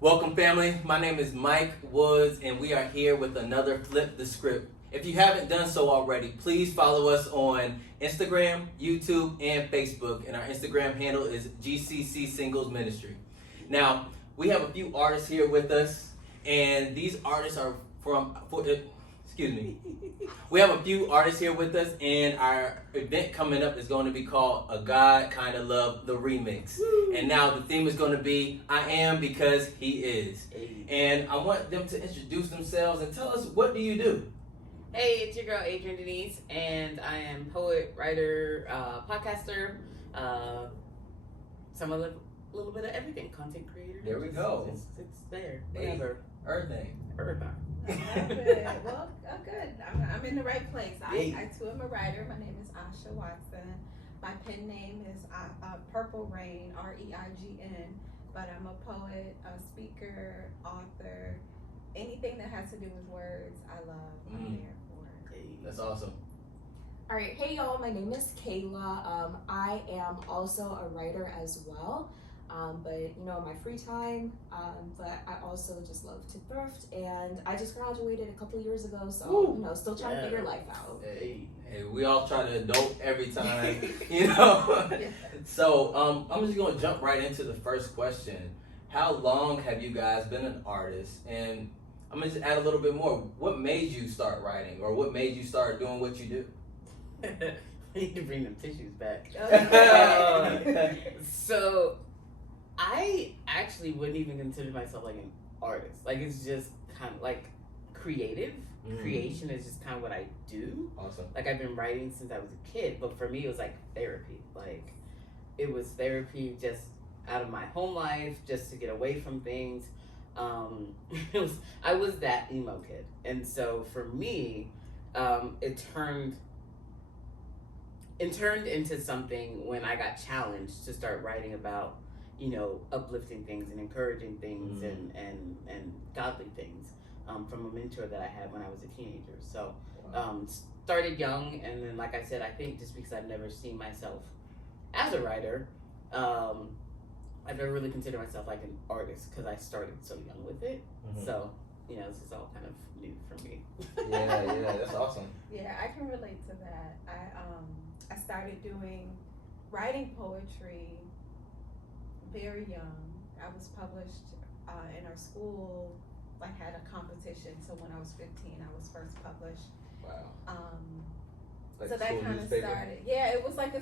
Welcome, family. My name is Mike Woods, and we are here with another Flip the Script. If you haven't done so already, please follow us on Instagram, YouTube, and Facebook. And our Instagram handle is gccsinglesministry. Now, we have a few artists here with us, and these artists are we have a few artists here with us, and our event coming up is going to be called A God Kinda Love the Remix. Woo. And now the theme is going to be I Am Because He Is. Hey. And I want them to introduce themselves and tell us, what do you do? Hey, it's your girl Adrienne, Denise, and I am poet, writer, podcaster, some of a little bit of everything, content creator. There we go. It's there. Whatever. Everything. Good. Well, good. I'm in the right place. I too am a writer. My name is Asha Watson. My pen name is Purple Rain, REIGN. But I'm a poet, a speaker, author. Anything that has to do with words, I love. I'm there for. That's awesome. All right, hey y'all. My name is Cayla. I am also a writer as well. But in my free time, but I also just love to thrift, and I just graduated a couple years ago, so still trying to figure life out. Hey, we all try to adult every time, So I'm just gonna jump right into the first question. How long have you guys been an artist? And I'm gonna just add a little bit more. What made you start writing, or what made you start doing what you do? We need to bring them tissues back. So I actually wouldn't even consider myself like an artist. Like, it's just kind of like creative. Creation is just kind of what I do. Awesome. Like, I've been writing since I was a kid, but for me it was like therapy. Like, it was therapy just out of my home life, just to get away from things. I was that emo kid, and so for me, it turned into something when I got challenged to start writing about, uplifting things and encouraging things and godly things from a mentor that I had when I was a teenager. So started young, and then, like I said, I think just because I've never seen myself as a writer, I've never really considered myself like an artist because I started so young with it. So this is all kind of new for me. Yeah, that's awesome. Yeah, I can relate to that. I started writing poetry very young. I was published in our school. I had a competition, so when I was 15, I was first published. Wow. So that kind of started. Yeah, it was like a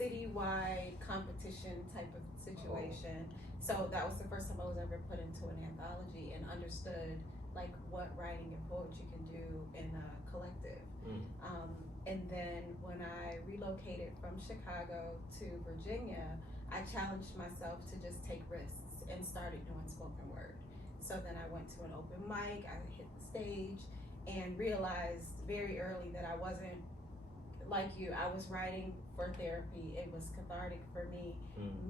citywide competition type of situation. So that was the first time I was ever put into an anthology and understood like what writing and poetry can do in a collective. And then when I relocated from Chicago to Virginia, I challenged myself to just take risks and started doing spoken word. So then I went to an open mic, I hit the stage, and realized very early that I wasn't like you. I was writing for therapy. It was cathartic for me.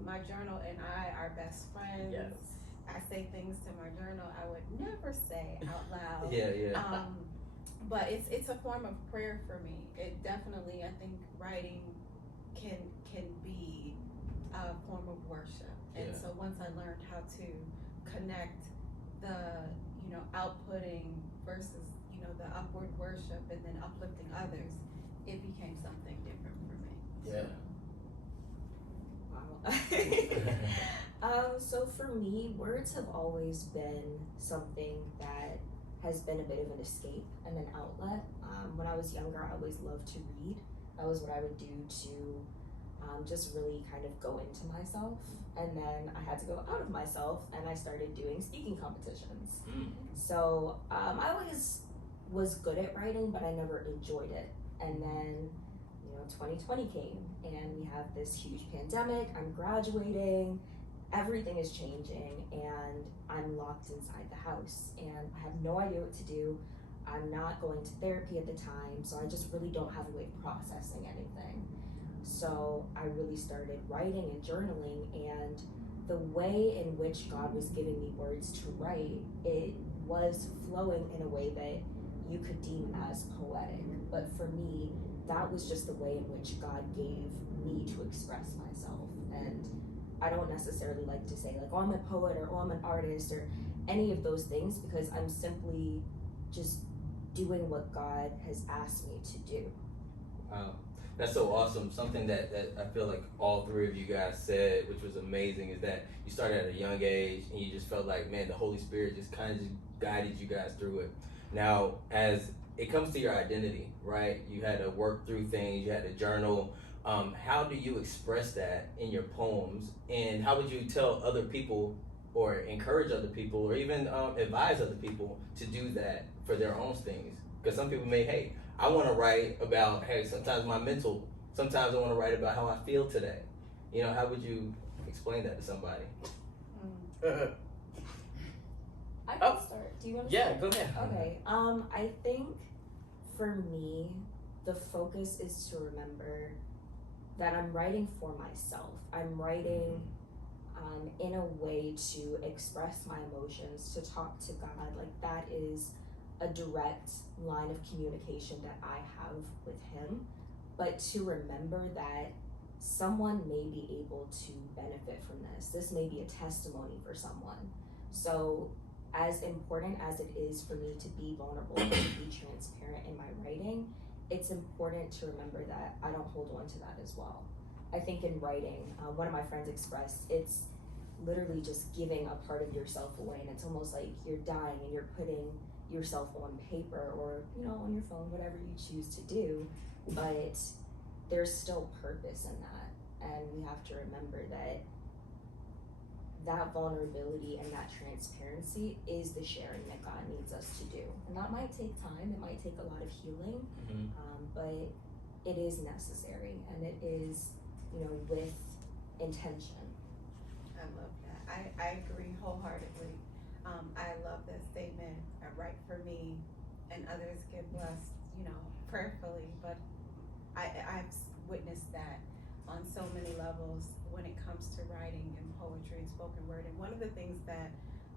My journal and I are best friends. Yes. I say things to my journal I would never say out loud. Yeah. But it's a form of prayer for me. It definitely, I think writing can be a form of worship. And so once I learned how to connect the outputting versus the upward worship and then uplifting others, it became something different for me. Wow. So for me, words have always been something that has been a bit of an escape and an outlet. When I was younger, I always loved to read. That was what I would do to just really kind of go into myself. And then I had to go out of myself, and I started doing speaking competitions. So I always was good at writing, but I never enjoyed it. And then 2020 came, and we have this huge pandemic. I'm graduating, everything is changing, and I'm locked inside the house, and I have no idea what to do. I'm not going to therapy at the time, so I just really don't have a way of processing anything. So I really started writing and journaling, and the way in which God was giving me words to write, it was flowing in a way that you could deem as poetic. But for me, that was just the way in which God gave me to express myself. And I don't necessarily like to say like, oh, I'm a poet or oh, I'm an artist or any of those things, because I'm simply just doing what God has asked me to do. Wow, that's so awesome. Something that I feel like all three of you guys said, which was amazing, is that you started at a young age and you just felt like, man, the Holy Spirit just kind of just guided you guys through it. Now, as it comes to your identity, right? You had to work through things, you had to journal. How do you express that in your poems, and how would you tell other people or encourage other people or even advise other people to do that for their own things? Because some people may, hey, I want to write about, hey, sometimes my mental, sometimes I want to write about how I feel today. You know, how would you explain that to somebody? I can start. Do you want to Yeah, start? go ahead. Okay. I think for me, the focus is to remember that I'm writing for myself. I'm writing in a way to express my emotions, to talk to God. Like, that is a direct line of communication that I have with Him. But to remember that someone may be able to benefit from this. This may be a testimony for someone. So as important as it is for me to be vulnerable and to be transparent in my writing, it's important to remember that I don't hold on to that as well. I think in writing, one of my friends expressed, it's literally just giving a part of yourself away, and it's almost like you're dying and you're putting yourself on paper or, you know, on your phone, whatever you choose to do, but there's still purpose in that. And we have to remember that that vulnerability and that transparency is the sharing that God needs us to do. And that might take time, it might take a lot of healing, but it is necessary, and it is, you know, with intention. I love that. I agree wholeheartedly. I love that statement. I write for me, and others get blessed, you know, prayerfully. But I've witnessed that on so many levels when it comes to writing and poetry and spoken word. And one of the things that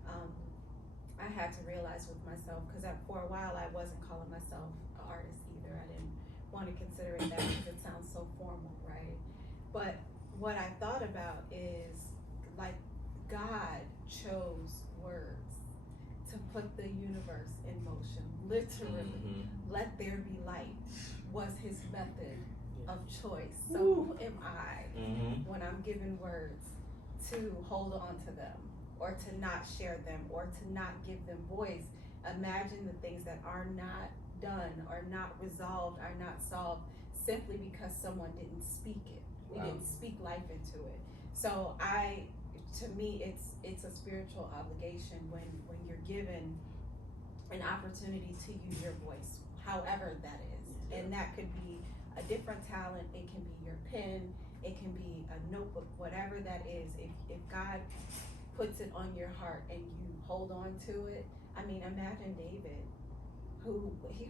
I had to realize with myself, because for a while I wasn't calling myself an artist either. I didn't want to consider it that because it sounds so formal, right? But what I thought about is, like, God chose words to put the universe in motion, literally. Let there be light was His method of choice. So who am I when I'm given words to hold on to them, or to not share them, or to not give them voice? Imagine the things that are not done, are not resolved, are not solved, simply because someone didn't speak it. We didn't speak life into it. So to me, it's a spiritual obligation when you're given an opportunity to use your voice, however that is. And that could be a different talent, it can be your pen, it can be a notebook, whatever that is. If God puts it on your heart and you hold on to it, I mean, imagine David, he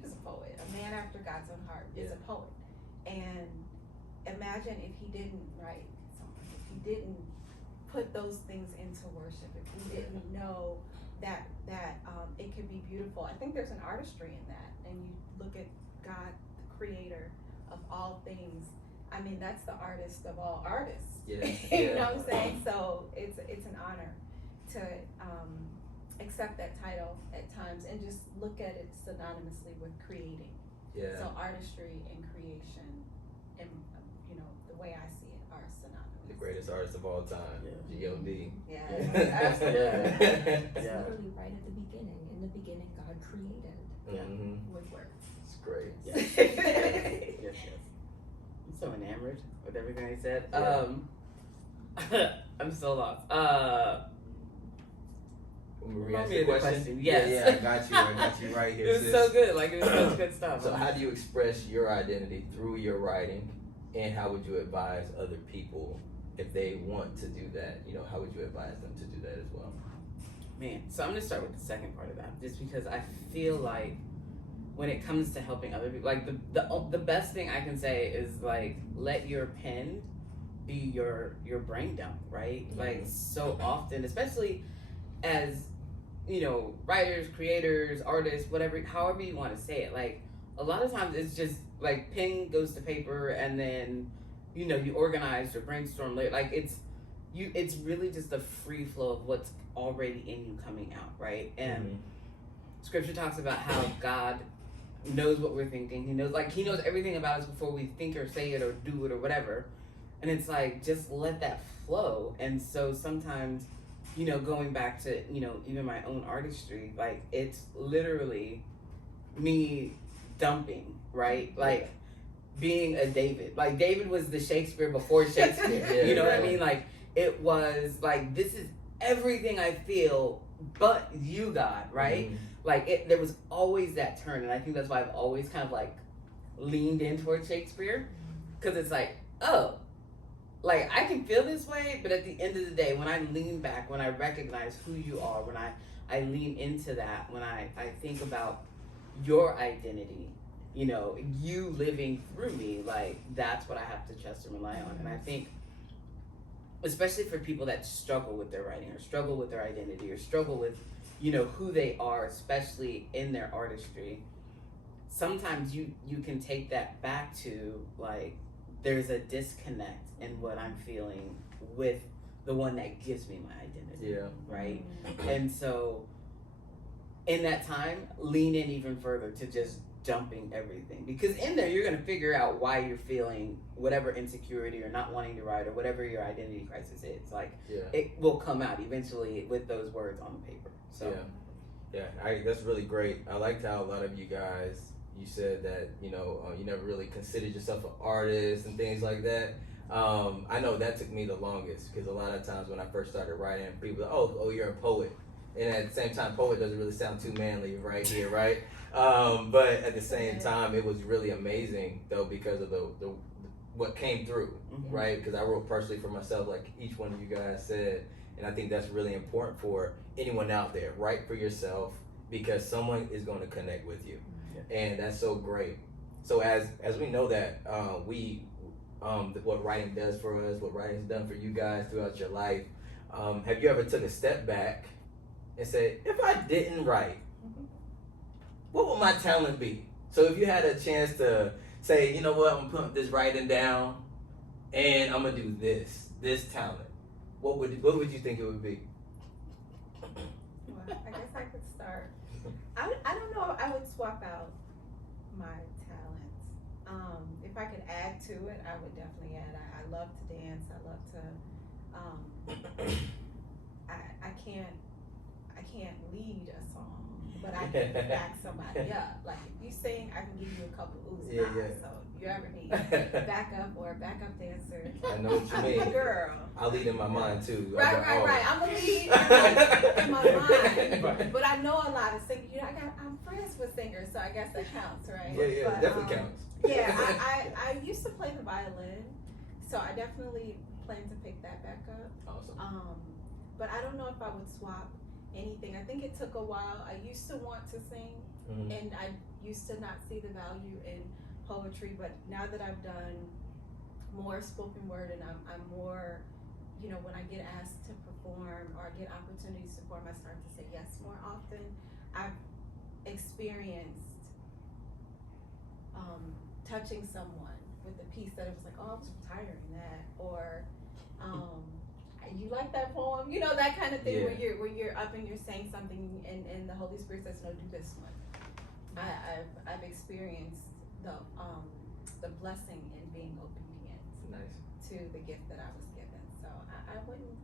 was a poet, a man after God's own heart, is a poet. And imagine if he didn't write songs, if he didn't put those things into worship, if we didn't know that it could be beautiful. I think there's an artistry in that. And you look at God, the creator of all things. I mean, that's the artist of all artists. You know what I'm saying? So it's an honor to accept that title at times and just look at it synonymously with creating. So artistry and creation, and you know, the way I see it, are synonymous. The greatest artist of all time, G.O.D. Yeah, absolutely. It's literally right at the beginning. In the beginning, God created with words. It's great. Yes. I'm so enamored with everything I said. I'm so lost. Ask the question. Yes. I got you right here. It was so good. Like, it was such good stuff. So how do you express your identity through your writing, and how would you advise other people if they want to do that? You know, how would you advise them to do that as well? Man, so I'm gonna start with the second part of that, just because I feel like when it comes to helping other people, like the best thing I can say is, like, let your pen be your brain dump, right? Like, so often, especially as, you know, writers, creators, artists, whatever, however you want to say it, like, a lot of times it's just like pen goes to paper, and then, you know, you organize or brainstorm later. Like, it's, it's really just a free flow of what's already in you coming out, right? And Scripture talks about how God knows what we're thinking. He knows everything about us before we think or say it or do it or whatever. And it's like, just let that flow. And so sometimes, going back to, even my own artistry, like, it's literally me dumping, right? Like, being a David. Like, David was the Shakespeare before Shakespeare. You know what I mean? Like, it was like, this is everything I feel but you, God, right? Like, there was always that turn. And I think that's why I've always kind of, like, leaned in towards Shakespeare. Because it's like, oh, like, I can feel this way, but at the end of the day, when I lean back, when I recognize who you are, when I lean into that, when I think about your identity, you living through me, like, that's what I have to trust and rely on. And I think, especially for people that struggle with their writing or struggle with their identity or struggle with, who they are, especially in their artistry, sometimes you can take that back to, like, there's a disconnect in what I'm feeling with the one that gives me my identity. Yeah. Right? And so in that time, lean in even further to just dumping everything. Because in there, you're going to figure out why you're feeling whatever insecurity or not wanting to write or whatever your identity crisis is. Like, it will come out eventually with those words on the paper. So, that's really great. I liked how a lot of you guys, you said that, you never really considered yourself an artist and things like that. I know that took me the longest, because a lot of times when I first started writing, people were like, oh, you're a poet. And at the same time, poet doesn't really sound too manly right here, right? But at the same time, it was really amazing, though, because of the what came through, right? Because I wrote personally for myself, like each one of you guys said, and I think that's really important for anyone out there. Write for yourself, because someone is going to connect with you, and that's so great. So as we know that what writing does for us, what writing's done for you guys throughout your life, have you ever took a step back and said, if I didn't write, what would my talent be? So if you had a chance to say, you know what, I'm putting this writing down and I'm gonna do this talent, what would you think it would be? Well, I guess I could start. I don't know if I would swap out my talents. If I could add to it, I would definitely add. I love to dance. I love to I can't lead a song, but I can back somebody up. Like, if you sing, I can give you a couple oohs and ahs. So if you ever need backup or a backup dancer, I know what you mean. Girl. I'll lead in my mind too. Right. I'm a lead in my mind, but I know a lot of singers. I'm friends with singers, so I guess that counts, right? Yeah, but, definitely counts. Yeah, I used to play the violin, so I definitely plan to pick that back up. Awesome. But I don't know if I would swap anything. I think it took a while. I used to want to sing, and I used to not see the value in poetry, but now that I've done more spoken word and I'm more, when I get asked to perform or I get opportunities to perform, I start to say yes more often. I've experienced touching someone with a piece that it was like, oh, I was retiring that, or you like that poem, that kind of thing, where you're up and you're saying something and the Holy Spirit says, no, do this one. I've experienced the blessing in being obedient to the gift that I was given. So I wouldn't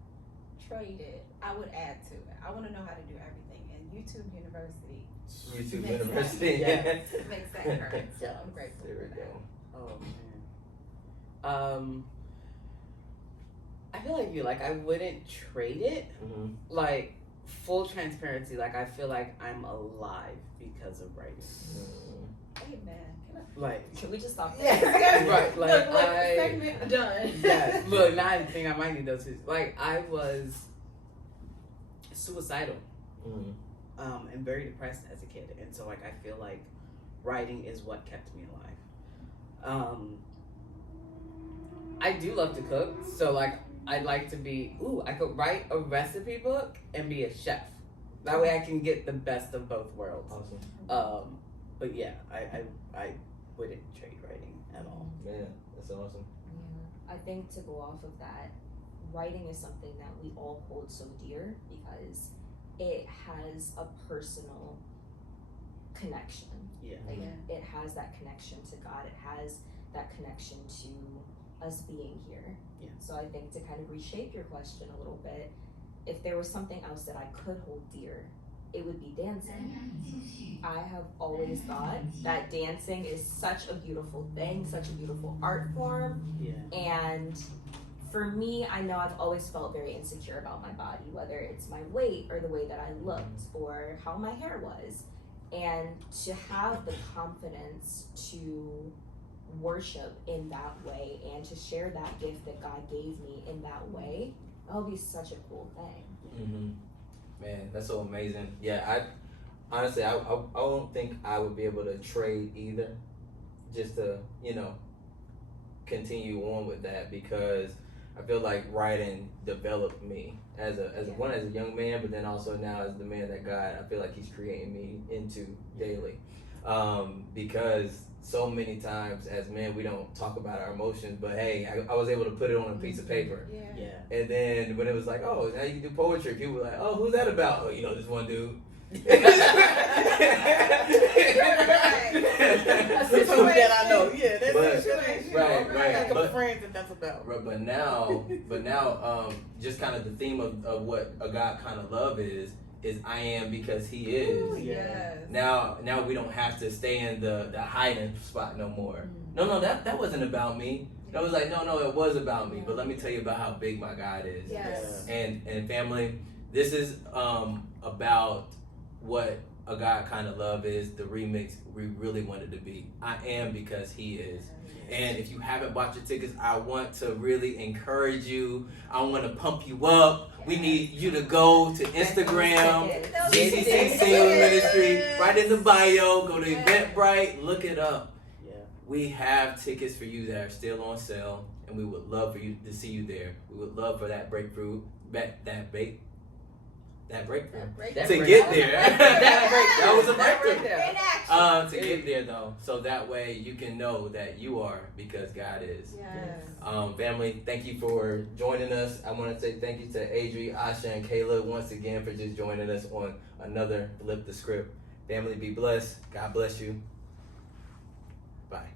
trade it. I would add to it. I want to know how to do everything, and YouTube University makes that current. So I'm grateful for that. Oh man. I feel like you. Like, I wouldn't trade it. Like, full transparency. Like, I feel like I'm alive because of writing. Amen. Can we just stop there? Yes. Right. Like, look, segment done. Yeah. Look, now I think I might need those two. Like, I was suicidal. And very depressed as a kid, and so, like, I feel like writing is what kept me alive. I do love to cook, so, like, I'd like to be, I could write a recipe book and be a chef. That way I can get the best of both worlds. Awesome. But yeah, I wouldn't trade writing at all. Man, that's awesome. Yeah. I think to go off of that, writing is something that we all hold so dear because it has a personal connection. Yeah. Like it has that connection to God. It has that connection to us being here. Yeah. So I think to kind of reshape your question a little bit, if there was something else that I could hold dear, it would be dancing. I have always thought that dancing is such a beautiful thing, such a beautiful art form. Yeah. And for me, I know I've always felt very insecure about my body, whether it's my weight or the way that I looked or how my hair was. And to have the confidence to worship in that way and to share that gift that God gave me in that way, that would be such a cool thing. Mm-hmm. Man, that's so amazing. Yeah, I honestly, I don't think I would be able to trade either, just to, you know, continue on with that, because I feel like writing developed me as a young man, but then also now as the man that God, I feel like He's creating me into daily. Because so many times as men, we don't talk about our emotions, but hey, I was able to put it on a piece of paper. Yeah. And then when it was like, oh, now you can do poetry, people were like, oh, who's that about? Oh, you know, this one dude. That's the that I know. Yeah, that's But- situation. right. I got some But- friends that that's about. Right, but now, just kind of the theme of what a God kind of love is I am because He is. Ooh, yes. Now we don't have to stay in the hiding spot no more. No, that wasn't about me. I was like, no, it was about me. But let me tell you about how big my God is. Yes. And family, this is about what a God kind of love is, the remix we really wanted to be. I am because He is. And if you haven't bought your tickets, I want to really encourage you. I want to pump you up. We need you to go to Instagram, GCC Single Ministry, right in the bio. Go to Eventbrite, look it up. Yeah. We have tickets for you that are still on sale, and we would love for you to see you there. We would love for that breakthrough, that breakthrough. That To break- get there. That was a That breakthrough. In action. To get there though, so that way you can know that you are because God is. Yes. Family, thank you for joining us. I want to say thank you to Adrienne, Asha, and Cayla once again for just joining us on another Flip the Script. Family, be blessed. God bless you. Bye.